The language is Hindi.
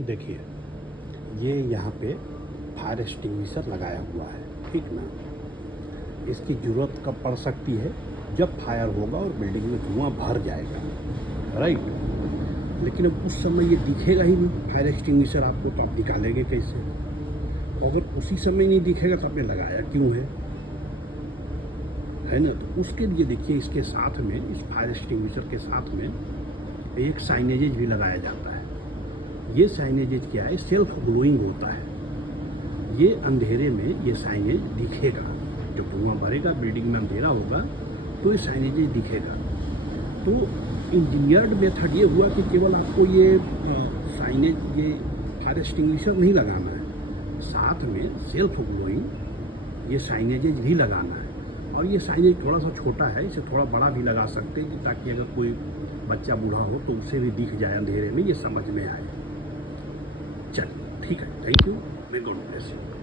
देखिए, ये यहाँ पे फायर एक्सटिंग्विशर लगाया हुआ है, ठीक ना। इसकी ज़रूरत कब पड़ सकती है? जब फायर होगा और बिल्डिंग में धुआं भर जाएगा, राइट। लेकिन अब उस समय ये दिखेगा ही नहीं फायर एक्सटिंग्विशर आपको, तो आप निकालेंगे कैसे? अगर उसी समय नहीं दिखेगा तो आपने लगाया क्यों है ना। तो उसके लिए देखिए, इसके साथ में, इस फायर एक्सटिंग्विशर के साथ में एक साइनेजेज भी लगाया जाता है। ये साइनेजेज क्या है? सेल्फ ग्लोइंग होता है। ये अंधेरे में ये साइनेज दिखेगा, जब धुआं भरेगा, बिल्डिंग में अंधेरा होगा तो ये साइनेजेज दिखेगा। तो इंजीनियर्ड मेथड ये हुआ कि केवल आपको ये साइनेज, ये फायर एक्सटिंग्विशर नहीं लगाना है, साथ में सेल्फ ग्लोइंग ये साइनेजेज भी लगाना है। और ये साइनेज थोड़ा सा छोटा है, इसे थोड़ा बड़ा भी लगा सकते हैं ताकि अगर कोई बच्चा बूढ़ा हो तो उसे भी दिख जाए अंधेरे में, ये समझ में आए। चलिए ठीक है, thank you, may God bless you.